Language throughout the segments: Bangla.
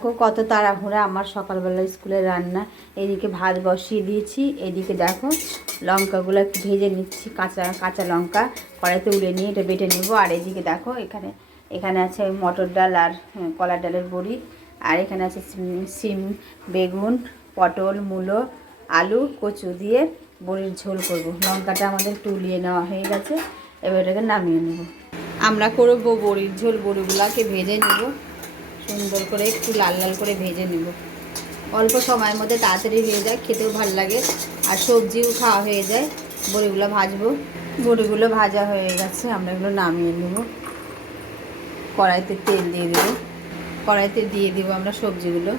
দেখো কত তাড়াহুড়া আমার সকালবেলা স্কুলে রান্না। এদিকে ভাত বসিয়ে দিয়েছি, এদিকে দেখো লঙ্কাগুলো একটু ভেজে নিচ্ছি, কাঁচা কাঁচা লঙ্কা কড়াইতে উড়ে নিয়ে এটা বেটে নেবো। আর এদিকে দেখো এখানে আছে মটর ডাল আর কলার ডালের বড়ি, আর এখানে আছে সিম, বেগুন, পটল, মূলো, আলু, কচু দিয়ে বড়ির ঝোল করব। লঙ্কাটা আমাদের একটু উলিয়ে নেওয়া হয়ে গেছে, এবার এটাকে নামিয়ে নেব। আমরা করব বড়ির ঝোল। বড়িগুলোকে ভেজে নেব সুন্দর করে, একটু লাল লাল করে ভেজে নেব। অল্প সময়ের মধ্যে তাড়াতাড়ি হয়ে যায়, খেতেও ভালো লাগে আর সবজিও খাওয়া হয়ে যায়। বড়িগুলো ভাজবো। বড়িগুলো ভাজা হয়ে গেছে, আমরা এগুলো নামিয়ে নেব। কড়াইতে তেল দিয়ে দেব, কড়াইতে দিয়ে দেব আমরা সবজিগুলো।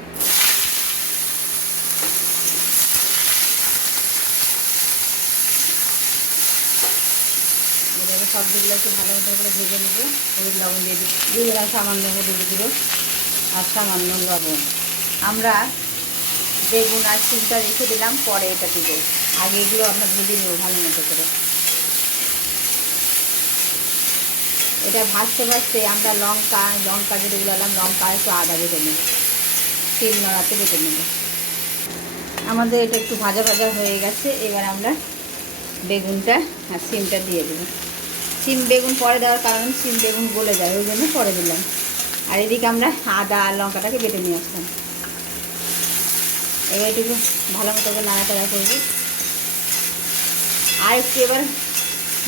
এবারে সবজিগুলো একটু ভালো মতো করে ভেজে নেব। হলুদ লবণ দিয়ে দিলাম, সামান্য হলুদ গুঁড়ো আর সামান্য লবণ। আমরা বেগুন আর সিমটা রেখে দিলাম, পরে এটা দিব। আগে এগুলো আমরা ভেজে নেব ভালো মতো করে। এটা ভাজতে ভাজতে আমরা লঙ্কা যেগুলো আনলাম, লঙ্কা একটু আদা বেটে নেব, তেল নড়াতে বেটে নেব। আমাদের এটা একটু ভাজা ভাজা হয়ে গেছে, এবার আমরা বেগুনটা আর সিমটা দিয়ে দেবো। সিম বেগুন পরে দেওয়ার কারণ সিম বেগুন গলে যায়, ওই জন্য পরে দিলাম। আর এদিকে আমরা আদা আর লঙ্কাটাকে বেটে নিয়ে আসলাম। এবার এটুকু ভালো মতো করে নাড়াচাড়া করবো। আর একটু এবার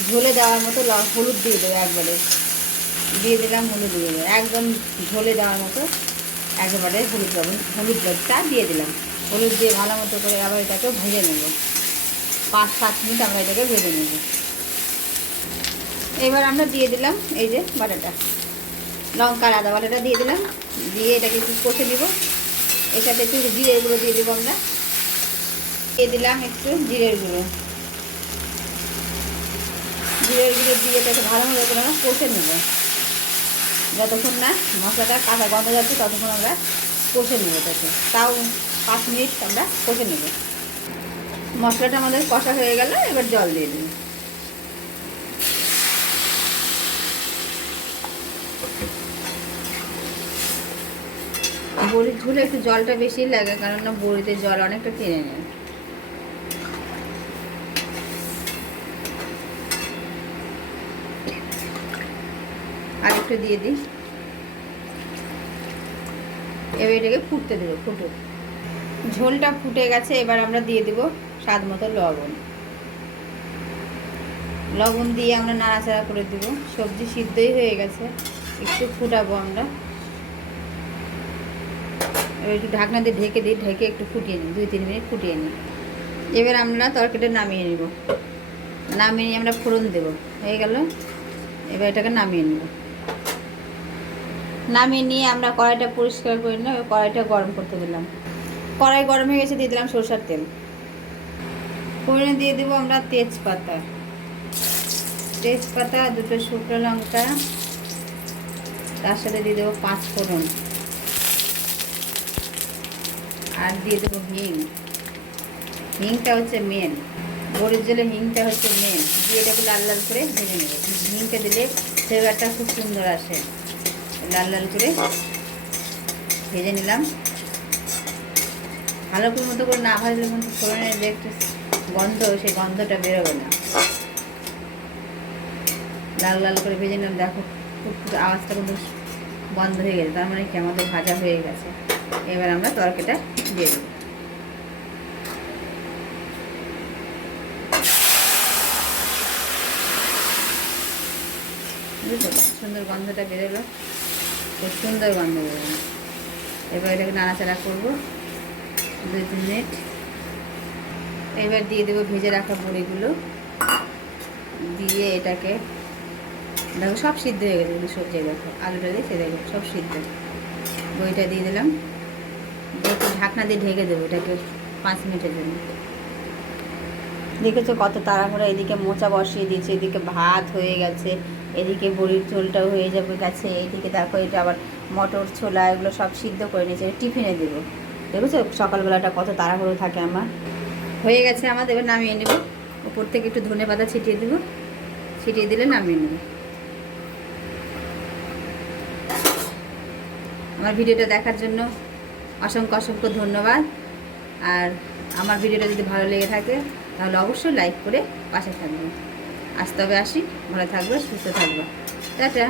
ঝোলে দেওয়ার মতো হলুদ দিয়ে দেবো, একবারে দিয়ে দিলাম হলুদ দিয়ে দেবো, একদম ঝোলে দেওয়ার মতো একেবারে হলুদটা দিয়ে দিলাম। হলুদ দিয়ে ভালো মতো করে আবার এটাকে ভেজে নেব। 5-7 মিনিট আমরা এটাকে ভেজে নেব। এবার আমরা দিয়ে দিলাম এই যে বাটাটা, লঙ্কা আর আদা বাটাটা দিয়ে দিলাম। দিয়ে এটাকে একটু কষে নেব। এর সাথে একটু জিরের গুঁড়ো দিয়ে দেবো আমরা। দিয়ে দিলাম একটু জিরের গুঁড়ো দিয়ে এটাকে ভালো মতো করে আমরা কষে নেব। যতক্ষণ না মশলাটা কাঁচা গন্ধ যাচ্ছে ততক্ষণ আমরা কষে নেব এটাকে, তাও 5 মিনিট আমরা কষে নেব। মশলাটা আমাদের কষা হয়ে গেল, এবার জল দিয়ে দিই। বড়ির ঝোলে একটু জলটা বেশি লাগে, কারণ না বড়িতে জল অনেকটা টেনে নেয়। আর একটু দিয়ে দিই। এবার এটাকে ফুটতে দেবো, ফুটুক। ঝোলটা ফুটে গেছে, এবার আমরা দিয়ে দেব স্বাদ মতো লবণ। লবণ দিয়ে আমরা নাড়াচাড়া করে দেবো। সবজি সিদ্ধই হয়ে গেছে, একটু ফুটাবো আমরা। এবার একটু ঢাকনা দিয়ে ঢেকে দিই, ঢেকে একটু ফুটিয়ে নিই, 2-3 মিনিট ফুটিয়ে নিই। এবার আমরা তরকারিটা নামিয়ে নেব। নামিয়ে নিয়ে আমরা ফোড়ন দেবো, হয়ে গেল। এবার এটাকে নামিয়ে নেব। নামিয়ে নিয়ে আমরা কড়াইটা পরিষ্কার করে নিলাম, কড়াইটা গরম করতে দিলাম। কড়াই গরম হয়ে গেছে, দিয়ে দিলাম সরষের তেল। ফোড়নে দিয়ে দেবো আমরা তেজপাতা, 2টো শুকনো লঙ্কা, তার সাথে দিয়ে দেবো 5 ফোড়ন, আর দিয়ে দেবো হিংটা হচ্ছে মেন। বড়ির জলে হিংটা হচ্ছে মেন। দিয়ে এটাকে লাল লাল করে ভেজে নেব। হিংটা দিলে ফ্লেভারটা খুব সুন্দর আসে। লাল লাল করে ভেজে নিলাম। ভালো করে মতো করে না ভাজলে কিন্তু ফোড়নের যে একটু গন্ধ, সেই গন্ধটা বেরোবে না। লাল লাল করে ভেজে নিলাম। দেখো খুব আওয়াজটা কিন্তু বন্ধ হয়ে গেছে, তার মানে কি আমাদের ভাজা হয়ে গেছে। এবার আমরা তরকারিটা দিয়ে দেবো। বুঝলো, সুন্দর গন্ধটা বেরোলো, খুব সুন্দর গন্ধ বেরোলো। এবার এটাকে নাড়াচাড়া করবো 2-3 মিনিট। এবার দিয়ে দেবো ভেজে রাখা বড়িগুলো। দিয়ে এটাকে দেখো সব সিদ্ধ হয়ে গেছে, কিন্তু সবজি দেখো আলুটা দিয়ে খেতে গেছে সব সিদ্ধ। বড়িটা দিয়ে দিলাম, দিয়ে একটু ঢাকনা দিয়ে ঢেকে দেবো এটাকে 5 মিনিটের জন্য। দেখেছো কত তাড়াহুড়া, এদিকে মোচা বসিয়ে দিয়েছে, এদিকে ভাত হয়ে গেছে, এদিকে বড়ির ঝোলটাও হয়ে যাবে গেছে, এদিকে দেখো এটা আবার মটর ছোলা এগুলো সব সিদ্ধ করে নিয়েছে, টিফিনে দেবো। দেখেছো সকালবেলাটা কত তাড়াহুড়ো থাকে আমার। হয়ে গেছে আমাদের, এবার নামিয়ে নেব। উপর থেকে একটু ধনেপাতা ছিটিয়ে দেবো, ছিটিয়ে দিলে নামিয়ে নেব। আমার ভিডিওটা দেখার জন্য অসংখ্য অসংখ্য ধন্যবাদ। আর আমার ভিডিওটা যদি ভালো লেগে থাকে তাহলে অবশ্যই লাইক করে পাশে থাকবে। আজ তবে আসি, ভালো থাকবে, সুস্থ থাকবে, টাটা।